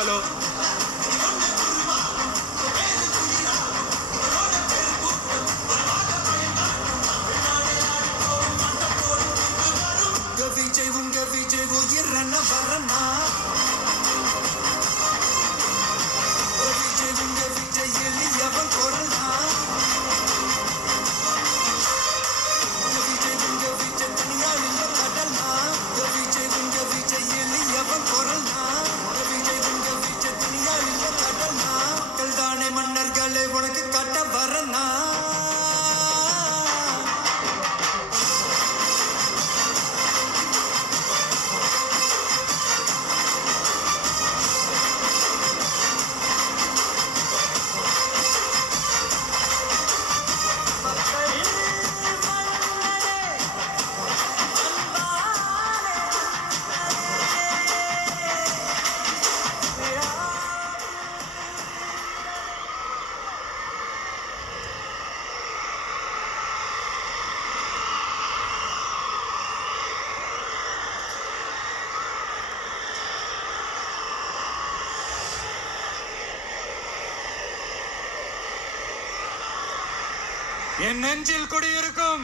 Hello Vijay உயிரன வரனா விஜய் எளியவன் கொரனா விஜய் தனியாள் இல்ல கடல்னா விஜய் எளியவன் கொரனா விஜய் தனியாள் இல்ல கடல்னா கல்தானே மன்னர்களே உனக்கு கட்ட வரனா என் நெஞ்சில் குடியிருக்கும்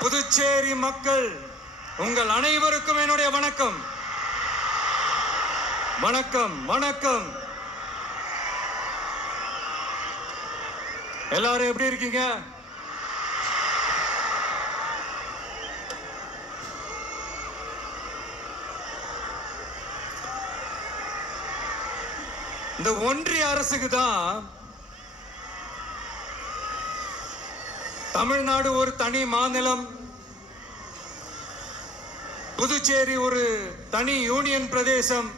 புதுச்சேரி மக்கள் உங்கள் அனைவருக்கும் என்னுடைய வணக்கம். வணக்கம் வணக்கம். எல்லாரும் எப்படி இருக்கீங்க? இந்த ஒன்றிய அரசுக்கு தான் தமிழ்நாடு ஒரு தனி மாநிலம், புதுச்சேரி ஒரு தனி யூனியன் பிரதேசம்.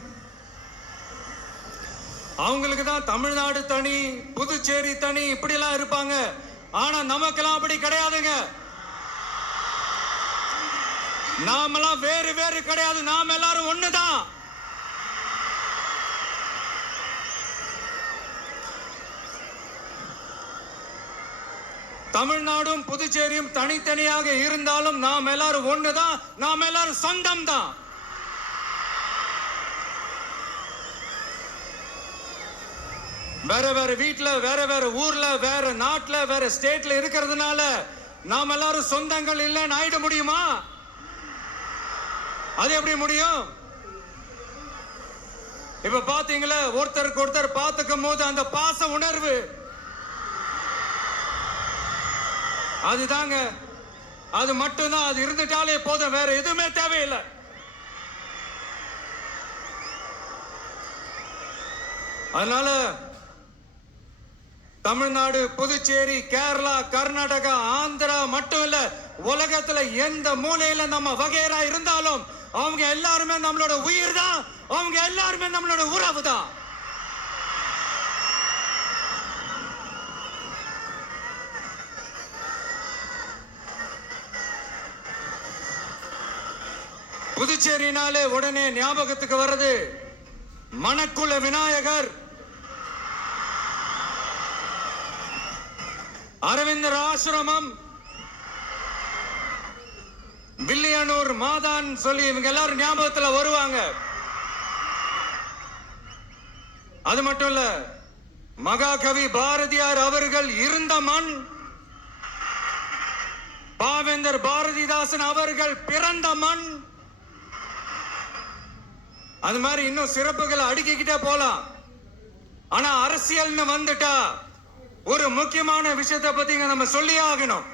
அவங்களுக்கு தான் தமிழ்நாடு தனி, புதுச்சேரி தனி, இப்படி எல்லாம் இருப்பாங்க. ஆனா நமக்கெல்லாம் அப்படி கிடையாதுங்க. நாமெல்லாம் வேறு வேறு கிடையாது. நாம எல்லாரும் ஒண்ணுதான். தமிழ்நாடும் புதுச்சேரியும் தனித்தனியாக இருந்தாலும் நாம் எல்லாரும் ஒண்ணுதான். நாம் எல்லாரும் சொந்தம் தான். வேற வேற வீட்டுல, வேற வேற ஊர்ல, வேற நாட்டுல, வேற ஸ்டேட்ல இருக்கிறதுனால நாம் எல்லாரும் சொந்தங்கள் இல்லைன்னு ஆயிட முடியுமா? அது எப்படி முடியும்? இப்ப பாத்தீங்களா, ஒருத்தருக்கு ஒருத்தர் பார்த்துக்கும் போது அந்த பாச உணர்வு, அதுதாங்க. அது மட்டும்தான். அது இருந்துட்டாலே போதும், வேற எதுவுமே தேவையில்லை. அதனால தமிழ்நாடு, புதுச்சேரி, கேரளா, கர்நாடகா, ஆந்திரா மட்டும் இல்ல, உலகத்துல எந்த மூலையில நம்ம வகைரா இருந்தாலும் அவங்க எல்லாருமே நம்மளோட உயிர் தான். அவங்க எல்லாருமே நம்மளோட உறவு தான். புதுச்சேரினாலே உடனே ஞாபகத்துக்கு வர்றது மணக்குள விநாயகர், அரவிந்தர் ஆசிரமம், வில்லியனூர் மாதான் சொல்லி இவங்க எல்லாரும் ஞாபகத்துல வருவாங்க. அது மட்டும் இல்ல, மகாகவி பாரதியார் அவர்கள் இருந்த மண், பாவேந்தர் பாரதிதாசன் அவர்கள் பிறந்த மண். அது மாதிரி இன்னும் சிறப்புகளை அடுக்கிக்கிட்டே போலாம். ஆனா அரசியல்னு வந்துட்டா ஒரு முக்கியமான விஷயத்தை பத்தி நம்ம சொல்லி ஆகணும்.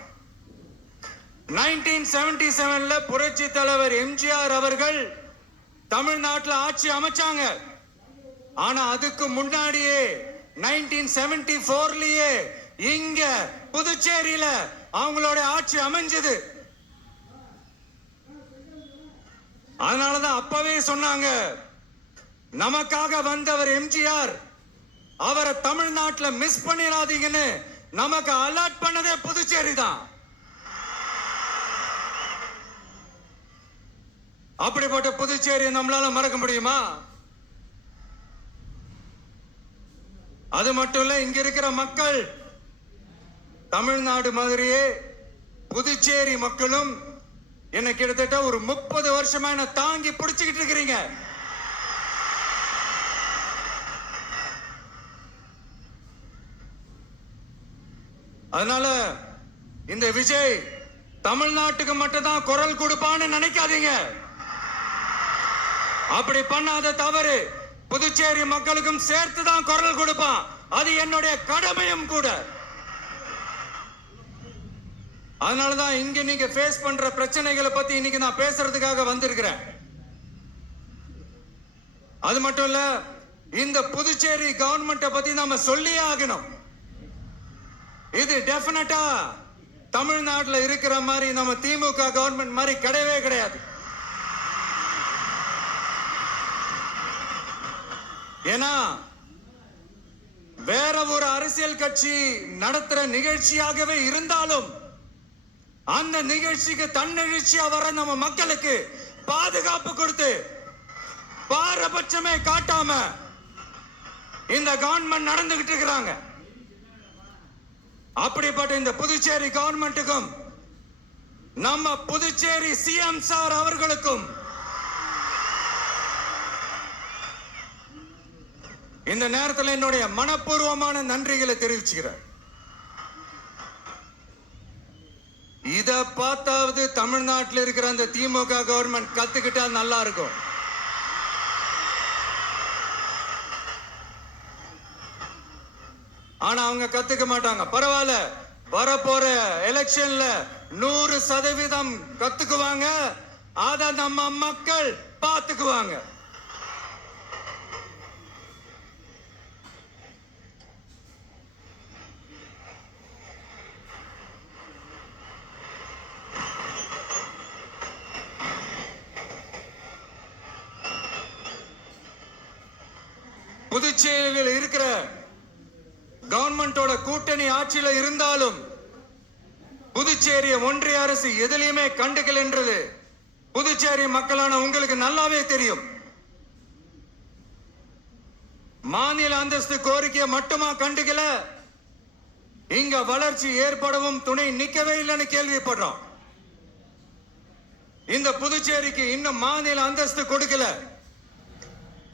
1977 புரட்சி தலைவர் எம்ஜிஆர் அவர்கள் தமிழ்நாட்டில் ஆட்சி அமைச்சாங்க. ஆனா அதுக்கு முன்னாடியே 1974லயே இங்க புதுச்சேரியில அவங்களோட ஆட்சி அமைஞ்சது. அதனாலதான் அப்பவே சொன்னாங்க, நமக்காக வந்தவர் எம்ஜிஆர், அவரை தமிழ்நாட்டில் மிஸ் பண்ணிடாதீங்கன்னு நமக்கு அலர்ட் பண்ணதே புதுச்சேரி தான். அப்படிப்பட்ட புதுச்சேரி நம்மளால மறக்க முடியுமா? அது மட்டும் இல்ல, இங்க இருக்கிற மக்கள் தமிழ்நாடு மாதிரியே புதுச்சேரி மக்களும் என்ன கிட்டத்தட்ட ஒரு 30 வருஷமா என்ன தாங்கி பிடிச்சுக்கிட்டு இருக்கிறீங்க. அதனால இந்த விஜய் தமிழ்நாட்டுக்கு மட்டும் தான் குரல் கொடுப்பான்னு நினைக்காதீங்க. அப்படி பண்ணாத தவறு புதுச்சேரி மக்களுக்கும் சேர்த்து தான் குரல் கொடுப்பான். அது என்னுடைய கடமையும் கூட. அதனாலதான் இங்க நீங்க ஃபேஸ் பண்ற பிரச்சனைகளை பத்தி இன்னைக்கு நான் பேசுறதுக்காக வந்திருக்கிறேன். அது மட்டும் இல்ல, இந்த புதுச்சேரி கவர்மெண்ட்டை பத்தி நாம சொல்லியே ஆகணும். இது டெஃபினட்டா தமிழ்நாட்டில் இருக்கிற மாதிரி நம்ம திமுக கவர்மெண்ட் மாதிரி கிடையவே கிடையாது. ஏன்னா வேற ஒரு அரசியல் கட்சி நடத்துற நிகழ்ச்சியாகவே இருந்தாலும் அந்த நிகழ்ச்சிக்கு தன்னெழுச்சியா வர நம்ம மக்களுக்கு பாதுகாப்பு கொடுத்து பாரபட்சமே காட்டாம இந்த கவர்மெண்ட் நடந்துகிட்டு இருக்கிறாங்க. அப்படிப்பட்ட இந்த புதுச்சேரி கவர்மெண்ட்டுக்கும் நம்ம புதுச்சேரி சிஎம் சார் அவர்களுக்கும் இந்த நேரத்தில் என்னுடைய மனப்பூர்வமான நன்றிகளை தெரிவிச்சுக்கிறேன். இத பார்த்தாவது தமிழ்நாட்டில் இருக்கிற அந்த திமுக கவர்மெண்ட் கத்துக்கிட்டா நல்லா இருக்கும். ஆனா அவங்க கத்துக்க மாட்டாங்க. பரவாயில்ல, வரப்போற எலெக்ஷன்ல 100% கத்துக்குவாங்க. அத நம்ம மக்கள் பார்த்துக்குவாங்க. புதுச்சேரியில் இருக்கிற கவர்மெண்டோட கூட்டணி ஆட்சியில இருந்தாலும் புதுச்சேரிய ஒன்றிய அரசு எதிலையுமே கண்டுக்கல் என்றது புதுச்சேரி மக்களான உங்களுக்கு நல்லாவே தெரியும். மாநில அந்தஸ்து கோரிக்கையை மட்டுமா கண்டுக்கல, இங்க வளர்ச்சி ஏற்படவும் துணை நிக்கவே இல்லைன்னு கேள்விப்படுறோம். இந்த புதுச்சேரிக்கு இன்னும் மாநில அந்தஸ்து கொடுக்கல.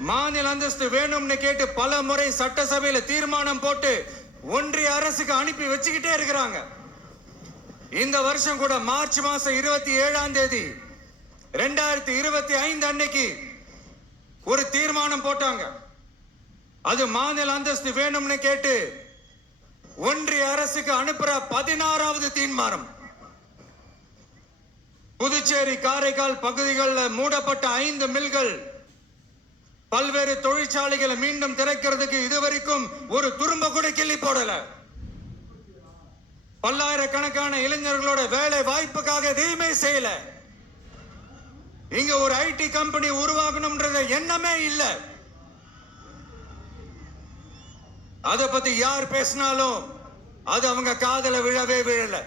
மாநில அந்தஸ்து வேணும்னு கேட்டு பல முறை சட்டசபையில தீர்மானம் போட்டு ஒன்றிய அரசுக்கு அனுப்பி வச்சுக்கிட்டே இருக்கிறாங்க. இந்த வருஷம் கூட மார்ச் மாசம் 27ஆம் தேதி 2025 அன்னைக்கு ஒரு தீர்மானம் போட்டாங்க. அது மாநில அந்தஸ்து வேணும்னு கேட்டு ஒன்றிய அரசுக்கு அனுப்புற 16வது தீர்மானம். புதுச்சேரி காரைக்கால் பகுதிகளில் மூடப்பட்ட 5 மில்கள், பல்வேறு தொழிற்சாலைகளை மீண்டும் திறக்கிறதுக்கு இதுவரைக்கும் ஒரு துரும்ப கூட கிள்ளி போடல. பல்லாயிரக்கணக்கான இளைஞர்களோட வேலை வாய்ப்புக்காக எதையுமே செய்யல. இங்க ஒரு ஐடி கம்பெனி உருவாகணும்ன்றது எண்ணமே இல்லை. அத பத்தி யார் பேசினாலும் அது அவங்க காதல விழவே விழல.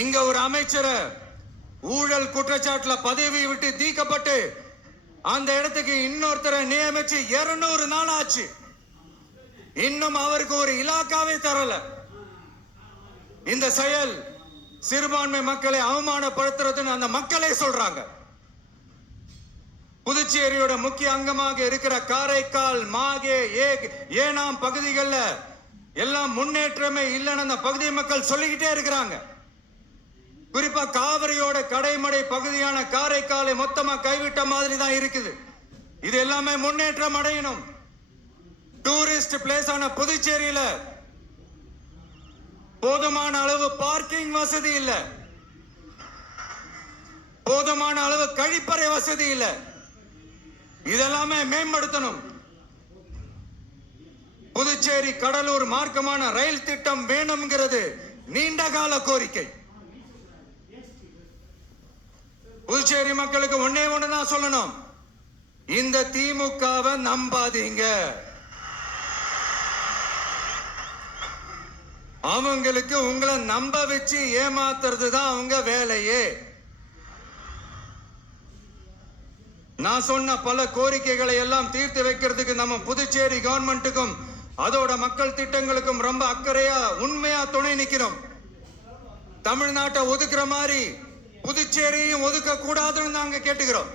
இங்க ஒரு அமைச்சரை ஊழல் குற்றச்சாட்டுல பதவி விட்டு நீக்கப்பட்டு அந்த இடத்துக்கு இன்னொருத்தரை நியமிச்சு 200 நாள் ஆச்சு. இன்னும் அவருக்கு ஒரு இலாக்காவே தரல. இந்த செயல் சிறுபான்மை மக்களை அவமானப்படுத்துறதுன்னு அந்த மக்களே சொல்றாங்க. புதுச்சேரியோட முக்கிய அங்கமாக இருக்கிற காரைக்கால், மாகே, ஏனாம் பகுதிகளில் எல்லாம் முன்னேற்றமே இல்லைன்னு அந்த பகுதி மக்கள் சொல்லிக்கிட்டே இருக்கிறாங்க. குறிப்பா காவிரியோட கடைமடை பகுதியான காரைக்காலை மொத்தமா கைவிட்ட மாதிரி தான் இருக்குது. இது எல்லாமே முன்னேற்றம் அடையணும். டூரிஸ்ட் பிளேஸ் ஆன புதுச்சேரியில போதுமான அளவு பார்க்கிங் வசதி இல்ல, போதுமான அளவு கழிப்பறை வசதி இல்ல. இதெல்லாமே மேம்படுத்தணும். புதுச்சேரி கடலூர் மார்க்கமான ரயில் திட்டம் வேணும்ங்கிறது நீண்ட கால கோரிக்கை. புதுச்சேரி மக்களுக்கு ஒன்னே ஒண்ணுதான் சொல்லணும், இந்த திமுகவை நம்பாதீங்க. அவங்களுக்கு உங்களை நம்ப வச்சு ஏமாத்துறது தான் அவங்க வேலையே. நான் சொன்ன பல கோரிக்கைகளை எல்லாம் தீர்த்து வைக்கிறதுக்கு நம்ம புதுச்சேரி கவர்மெண்ட்டுக்கும் அதோட மக்கள் திட்டங்களுக்கும் ரொம்ப அக்கறையா உண்மையா துணை நிக்கிறோம். தமிழ்நாட்டை ஒதுக்குற மாதிரி புதுச்சேரியும் ஒதுக்க கூடாதுன்னு நாங்க கேட்டுக்கிறோம்.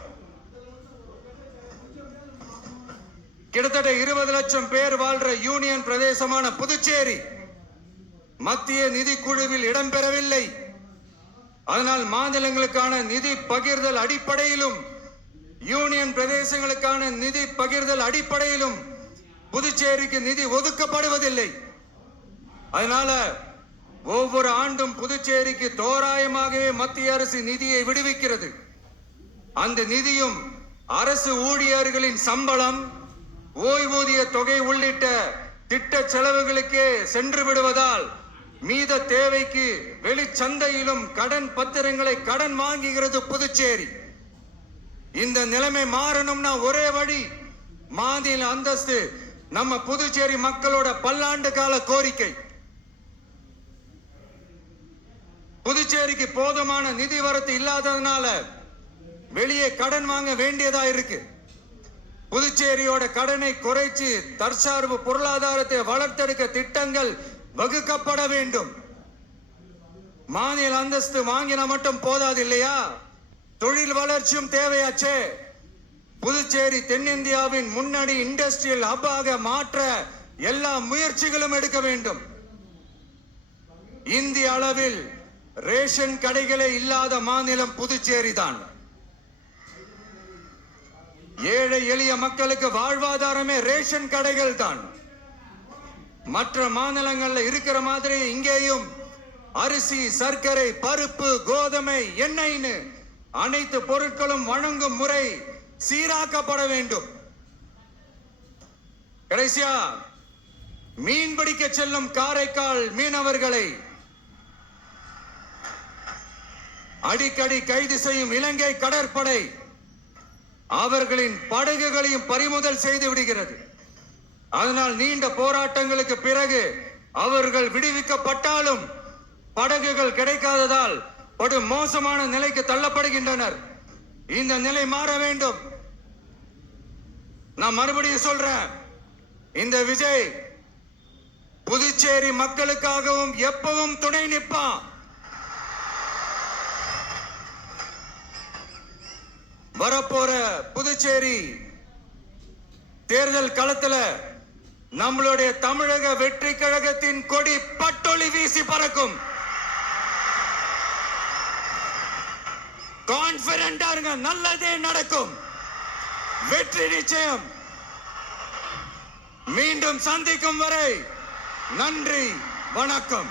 கிட்டத்தட்ட 20 லட்சம் பேர் வாழ்ற யூனியன் பிரதேசமான புதுச்சேரி மத்திய நிதி குழுவில் இடம்பெறவில்லை. அதனால் மாநிலங்களுக்கான நிதி பகிர்தல் அடிப்படையிலும் யூனியன் பிரதேசங்களுக்கான நிதி பகிர்தல் அடிப்படையிலும் புதுச்சேரிக்கு நிதி ஒதுக்கப்படுவதில்லை. அதனால ஒவ்வொரு ஆண்டும் புதுச்சேரிக்கு தோராயமாகவே மத்திய அரசு நிதியை விடுவிக்கிறது. அந்த நிதியும் அரசு ஊழியர்களின் சம்பளம், ஓய்வூதிய தொகை உள்ளிட்ட திட்ட செலவுகளுக்கே சென்று விடுவதால் மீத தேவைக்கு வெளிச்சந்தையிலும் கடன் பத்திரங்களை கடன் வாங்குகிறது புதுச்சேரி. இந்த நிலைமை மாறணும்னா ஒரே வழி, மாநில அந்தஸ்து நம்ம புதுச்சேரி மக்களோட பல்லாண்டு கால கோரிக்கை. புதுச்சேரிக்கு போதுமான நிதி வரத்து இல்லாததுனால வெளியே கடன் வாங்க வேண்டியதா இருக்கு. புதுச்சேரியோட கடனை குறைச்சு தற்சார்பு பொருளாதாரத்தை வளர்த்தெடுக்க திட்டங்கள் வகுக்கப்பட வேண்டும். மாநில அந்தஸ்து வாங்கினா மட்டும் போதாது இல்லையா, தொழில் வளர்ச்சியும் தேவையாச்சே. புதுச்சேரி தென்னிந்தியாவின் முன்னணி இண்டஸ்ட்ரியல் ஹப்பாக மாற்ற எல்லா முயற்சிகளும் எடுக்க வேண்டும். இந்திய அளவில் ரேஷன் கடைகளே இல்லாத மாநிலம் புதுச்சேரி தான். ஏழை எளிய மக்களுக்கு வாழ்வாதாரமே ரேஷன் கடைகள் தான். மற்ற மாநிலங்கள்ல இருக்கிற மாதிரி இங்கேயும் அரிசி, சர்க்கரை, பருப்பு, கோதுமை, எண்ணெய்னு அனைத்து பொருட்களும் வழங்கும் முறை சீராக்கப்பட வேண்டும். கடைசியா மீன் பிடிக்க செல்லும் காரைக்கால் மீனவர்களை அடிக்கடி கைது செய்யும் இலங்கை கடற்படை அவர்களின் படகுகளையும் பறிமுதல் செய்து விடுகிறது. அதனால் நீண்ட போராட்டங்களுக்கு பிறகு அவர்கள் விடுவிக்கப்பட்டாலும் படகுகள் கிடைக்காததால் படு மோசமான நிலைக்கு தள்ளப்படுகின்றனர். இந்த நிலை மாற வேண்டும். நான் மறுபடியும் சொல்றேன், இந்த விஜய் புதுச்சேரி மக்களுக்காகவும் எப்பவும் துணை நிற்பான். வரப்போற புதுச்சேரி தேர்தல் களத்துல நம்மளுடைய தமிழக வெற்றி கழகத்தின் கொடி பட்டொளி வீசி பறக்கும். கான்பிடென்டா இருங்க, நல்லதே நடக்கும். வெற்றி நிச்சயம். மீண்டும் சந்திக்கும் வரை நன்றி, வணக்கம்.